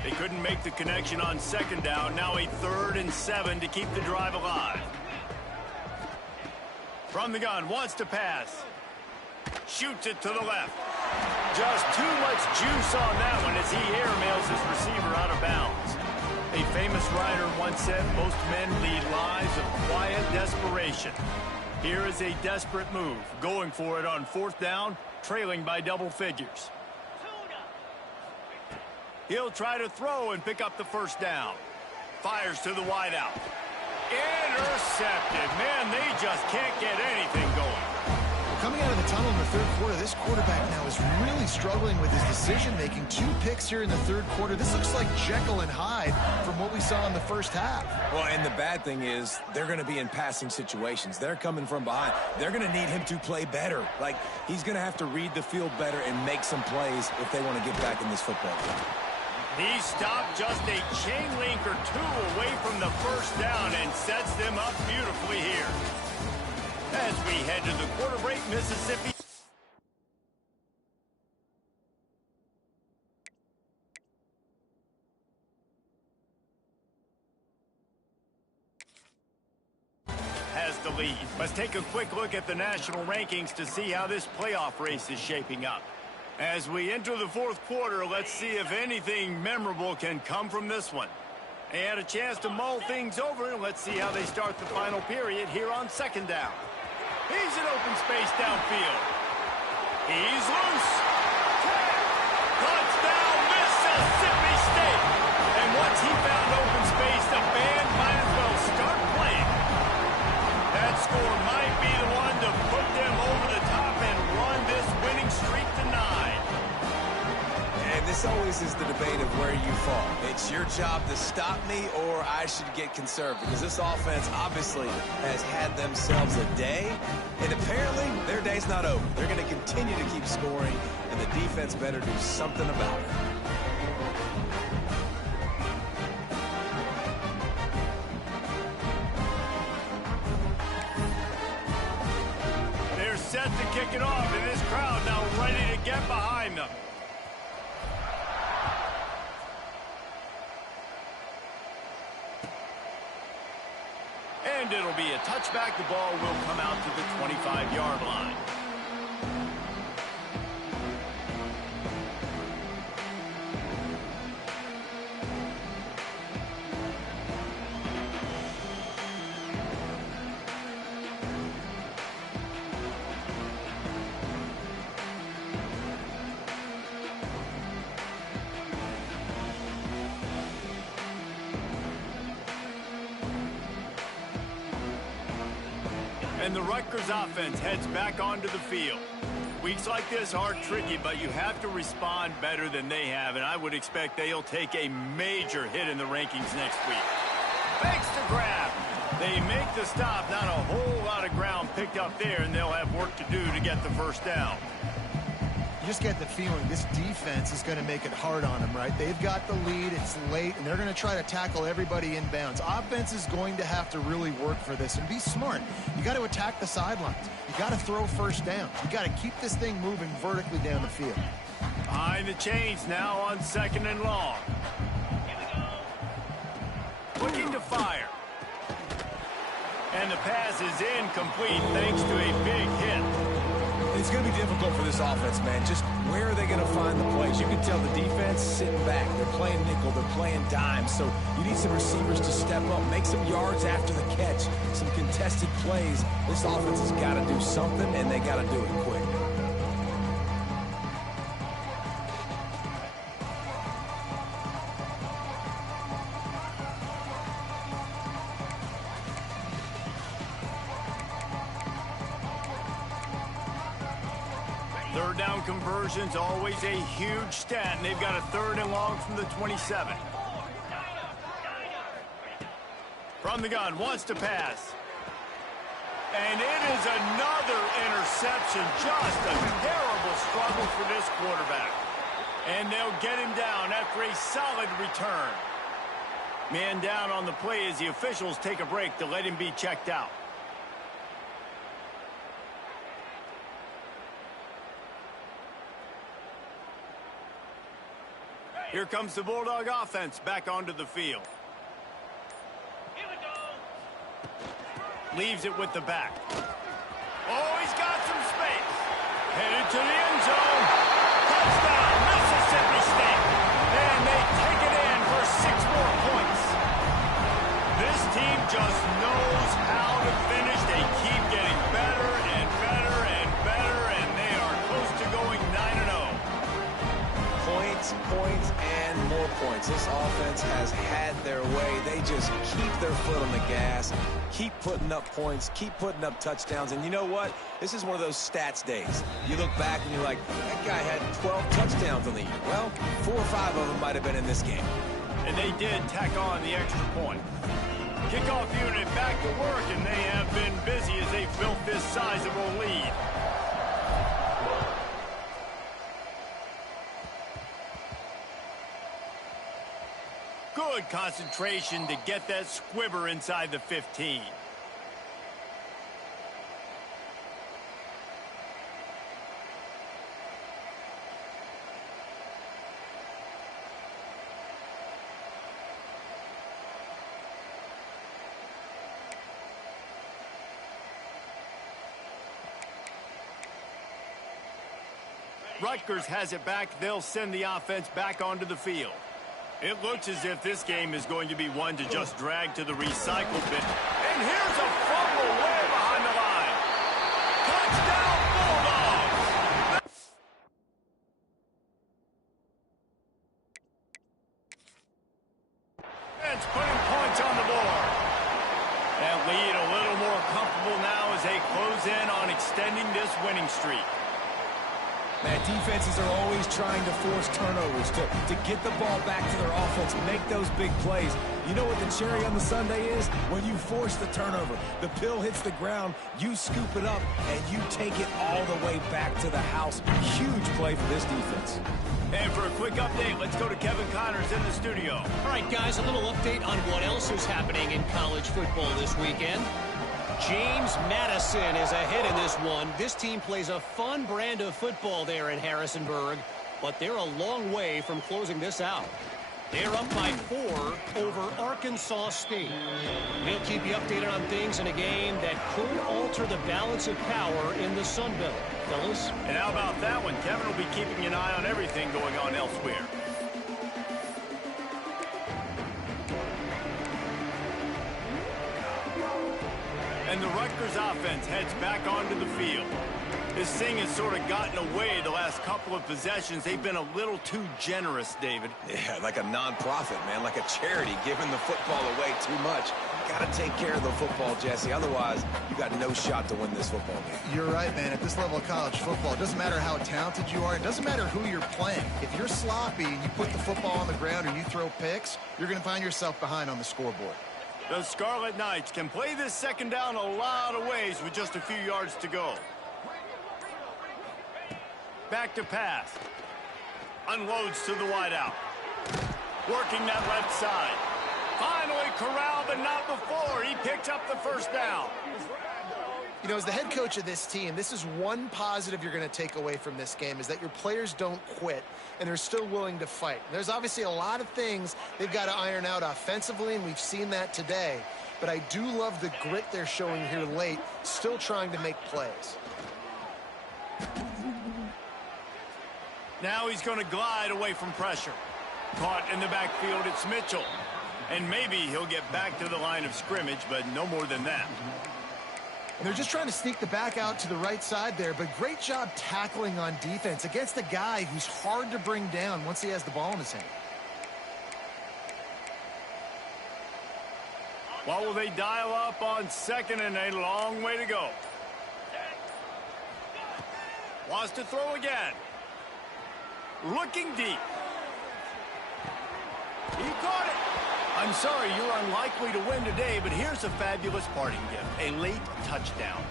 They couldn't make the connection on 2nd down. Now a 3rd and 7 to keep the drive alive. From the gun, wants to pass. Shoots it to the left. Just too much juice on that one as he airmails his receiver out of bounds. A famous writer once said, most men lead lives of quiet desperation. Here is a desperate move, going for it on 4th down, trailing by double figures. He'll try to throw and pick up the 1st down. Fires to the wideout. Intercepted. Man, they just can't get anything going. Coming out of the tunnel in the 3rd quarter, this quarterback now is really struggling with his decision-making. 2 picks here in the 3rd quarter. This looks like Jekyll and Hyde from what we saw in the 1st half. Well, and the bad thing is they're going to be in passing situations. They're coming from behind. They're going to need him to play better. Like, he's going to have to read the field better and make some plays if they want to get back in this football game. He stopped just a chain link or 2 away from the 1st down and sets them up beautifully here. As we head to the quarter break, Mississippi. Has the lead. Let's take a quick look at the national rankings to see how this playoff race is shaping up. As we enter the 4th quarter, let's see if anything memorable can come from this one. They had a chance to mull things over, and let's see how they start the final period here on 2nd down. He's in open space downfield. He's loose. Touchdown, Mississippi State. And once he found open space, the band might as well start playing. That score might be the one to put them over the top and run this winning streak to 9. And this always is the debate of where you fall. It's your job to stop me, or I should get conserved, because this offense obviously has had themselves a day, and apparently their day's not over. They're going to continue to keep scoring, and the defense better do something about it. They're set to kick it off, and this crowd now ready to get behind them. And it'll be a touchback. The ball will come out to the 25-yard line. And the Rutgers offense heads back onto the field. Weeks like this are tricky, but you have to respond better than they have, and I would expect they'll take a major hit in the rankings next week. Thanks to grab. They make the stop, not a whole lot of ground picked up there, and they'll have work to do to get the 1st down. You just get the feeling this defense is going to make it hard on them, right? They've got the lead, it's late, and they're going to try to tackle everybody inbounds. Offense is going to have to really work for this and be smart. You got to attack the sidelines. You got to throw 1st down. You got to keep this thing moving vertically down the field. Behind the chains now on 2nd and long. Looking to fire. And the pass is incomplete thanks to a big hit. It's going to be difficult for this offense, man. Just where are they going to find the plays? You can tell the defense sitting back. They're playing nickel. They're playing dime. So you need some receivers to step up, make some yards after the catch, some contested plays. This offense has got to do something, and they got to do it quick. Third down conversion's always a huge stat, and they've got a 3rd and long from the 27. From the gun, wants to pass. And it is another interception. Just a terrible struggle for this quarterback. And they'll get him down after a solid return. Man down on the play as the officials take a break to let him be checked out. Here comes the Bulldog offense back onto the field. Leaves it with the back. Oh, he's got some space. Headed to the end zone. Touchdown, Mississippi State. And they take it in for 6 more points. This team just knows how to finish. They keep getting better and better and better, and they are close to going 9-0. Points, and more points. This offense has had their way. They just keep their foot on the gas, keep putting up points, keep putting up touchdowns. And you know what? This is one of those stats days. You look back and you're like, that guy had 12 touchdowns on the year. Well, 4 or 5 of them might have been in this game. And they did tack on the extra point. Kickoff unit back to work, and they have been busy as they built this sizable lead. Good concentration to get that squibber inside the 15. Rutgers has it back. They'll send the offense back onto the field. It looks as if this game is going to be one to just drag to the recycle bin. And here's a fumble way behind the line. Touchdown, Bulldogs! It's putting points on the board. That lead a little more comfortable now as they close in on extending this winning streak. Man, defenses are always trying to force turnovers to get the ball back to their offense, make those big plays. You know what the cherry on the sundae is? When you force the turnover, the pill hits the ground, you scoop it up, and you take it all the way back to the house. Huge play for this defense. And for a quick update, let's go to Kevin Connors in the studio. All right, guys, a little update on what else is happening in college football this weekend. James Madison is ahead in this one. This team plays a fun brand of football there in Harrisonburg, but they're a long way from closing this out. They're up by 4 over Arkansas State. We'll keep you updated on things in a game that could alter the balance of power in the Sun Belt. Fellas? And how about that one? Kevin will be keeping an eye on everything going on elsewhere. And the Rutgers offense heads back onto the field. This thing has sort of gotten away the last couple of possessions. They've been a little too generous, David. Yeah, like a non-profit, man, like a charity, giving the football away too much. Got to take care of the football, Jesse. Otherwise, you got no shot to win this football game. You're right, man. At this level of college football, it doesn't matter how talented you are. It doesn't matter who you're playing. If you're sloppy and you put the football on the ground or you throw picks, you're going to find yourself behind on the scoreboard. The Scarlet Knights can play this second down a lot of ways with just a few yards to go. Back to pass. Unloads to the wideout. Working that left side. Finally corralled, but not before. He picks up the first down. You know, as the head coach of this team, this is one positive you're going to take away from this game, is that your players don't quit and they're still willing to fight. There's obviously a lot of things they've got to iron out offensively, and we've seen that today. But I do love the grit they're showing here late, still trying to make plays. Now he's going to glide away from pressure. Caught in the backfield, it's Mitchell. And maybe he'll get back to the line of scrimmage, but no more than that. And they're just trying to sneak the back out to the right side there, but great job tackling on defense against a guy who's hard to bring down once he has the ball in his hand. What will they dial up on second, and a long way to go? Wants to throw again. Looking deep. He caught it. I'm sorry, you're unlikely to win today, but here's a fabulous parting gift. A late touchdown.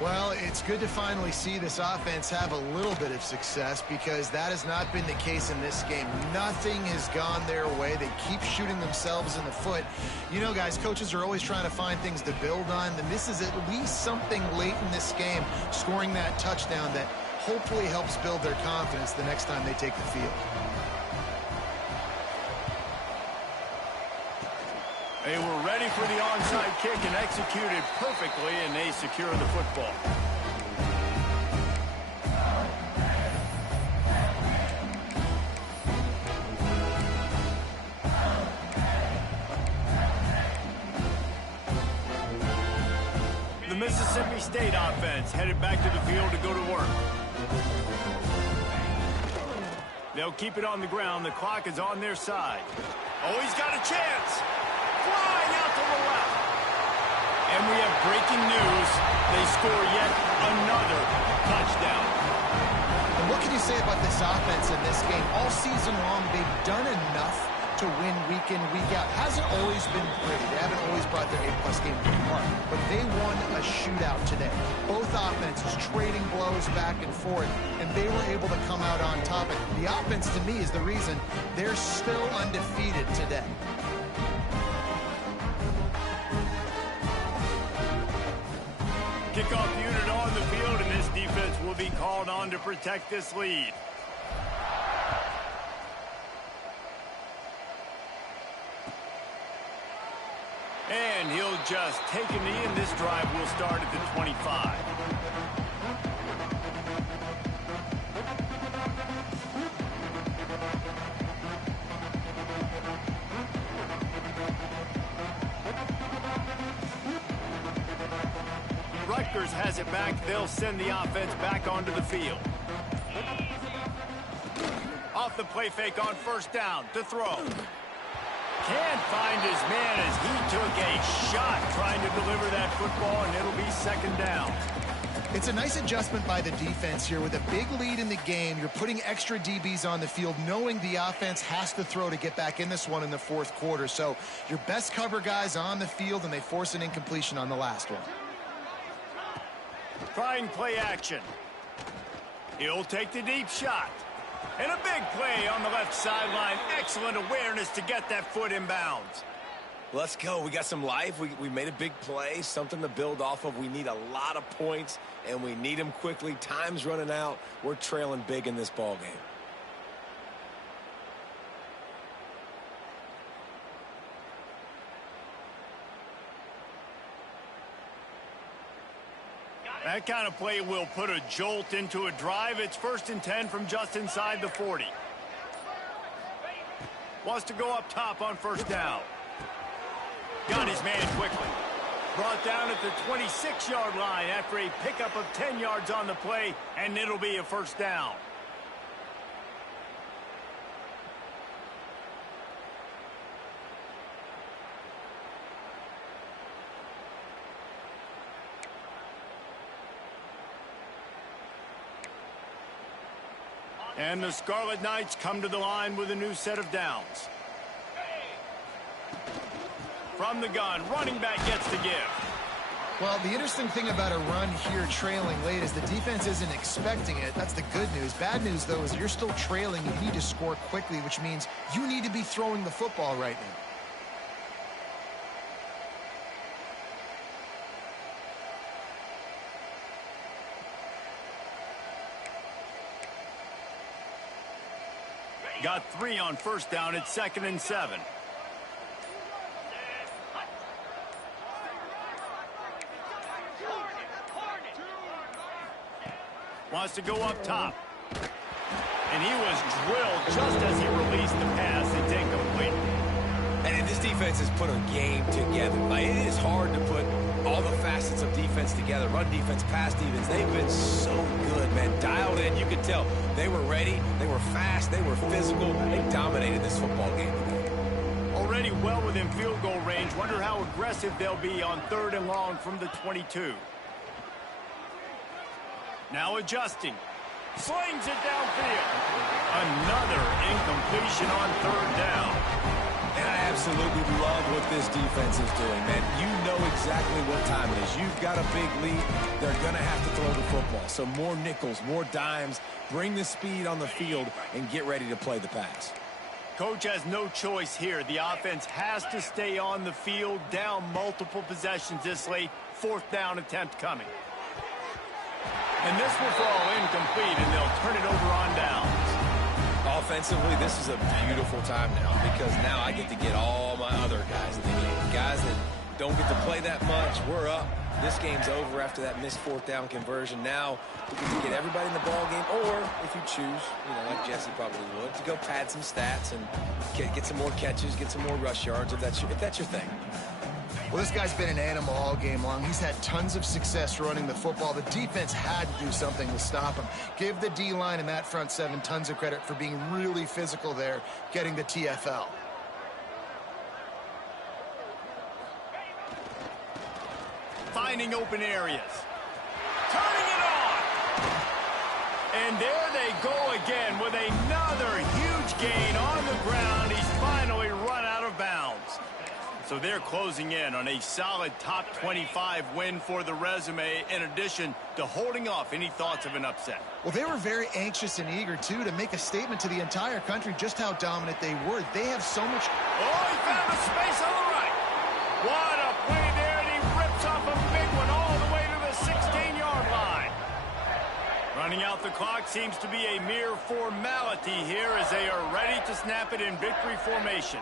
Well, it's good to finally see this offense have a little bit of success because that has not been the case in this game. Nothing has gone their way. They keep shooting themselves in the foot. You know, guys, coaches are always trying to find things to build on, and this is at least something late in this game, scoring that touchdown that hopefully helps build their confidence the next time they take the field. They were ready for the onside kick and executed perfectly, and they secure the football. The Mississippi State offense headed back to the field to go to work. They'll keep it on the ground. The clock is on their side. Oh, he's got a chance. Flying out to the left. And we have breaking news. They score yet another touchdown. And what can you say about this offense in this game? All season long, they've done enough to win week in, week out. Hasn't always been pretty. They haven't always brought their A-plus game to the park. But they won a shootout today. Both offenses trading blows back and forth, and they were able to come out on top. And the offense, to me, is the reason they're still undefeated today. Kickoff unit on the field, and this defense will be called on to protect this lead. And he'll just take a knee, and this drive will start at the 25. Rutgers has it back. They'll send the offense back onto the field. Off the play fake on first down to throw. Can't find his man as he took a shot trying to deliver that football, and it'll be second down. It's a nice adjustment by the defense here. With a big lead in the game, you're putting extra DBs on the field, knowing the offense has to throw to get back in this one in the fourth quarter. So your best cover guys on the field, and they force an incompletion on the last one. Trying play action. He'll take the deep shot. And a big play on the left sideline. Excellent awareness to get that foot in bounds. Let's go. We got some life. We made a big play, something to build off of. We need a lot of points, and we need them quickly. Time's running out. We're trailing big in this ball game. That kind of play will put a jolt into a drive. It's 1st and 10 from just inside the 40. Wants to go up top on first down. Got his man quickly. Brought down at the 26-yard line after a pickup of 10 yards on the play, and it'll be a first down. And the Scarlet Knights come to the line with a new set of downs. From the gun, running back gets the give. Well, the interesting thing about a run here trailing late is the defense isn't expecting it. That's the good news. Bad news, though, is you're still trailing. You need to score quickly, which means you need to be throwing the football right now. Got 3 on first down. It's 2nd and 7. Wants to go up top. And he was drilled just as he released the pass. It's incomplete. And this defense has put a game together. Like, it is hard to put all the facets of defense together. Run defense, pass defense. They've been so good, man. Dialed in. You could tell they were ready. They were fast. They were physical. They dominated this football game today. Already well within field goal range. Wonder how aggressive they'll be on 3rd and long from the 22. Now adjusting. Slings it downfield. Another incompletion on third down. And I absolutely love what this defense is doing, man. You know exactly what time it is. You've got a big lead. They're going to have to throw the football. So more nickels, more dimes. Bring the speed on the field and get ready to play the pass. Coach has no choice here. The offense has to stay on the field, down multiple possessions this late. Fourth down attempt coming. And this will fall incomplete, and they'll turn it over on downs. Offensively, this is a beautiful time now because now I get to get all my other guys in the game. Guys that don't get to play that much, we're up. This game's over after that missed fourth down conversion. Now we get to get everybody in the ball game, or if you choose, like Jesse probably would, to go pad some stats and get some more catches, get some more rush yards if that's your thing. Well, this guy's been an animal all game long. He's had tons of success running the football. The defense had to do something to stop him. Give the D-line and that front seven tons of credit for being really physical there, getting the TFL. Finding open areas. Turning it on. And there they go again with another huge gain on the ground. He's finally run out of bounds. So they're closing in on a solid top 25 win for the resume, in addition to holding off any thoughts of an upset. Well, they were very anxious and eager, too, to make a statement to the entire country just how dominant they were. They have so much... Oh, he found a space on the right. What a play there, and he rips off a big one all the way to the 16-yard line. Running out the clock seems to be a mere formality here as they are ready to snap it in victory formation.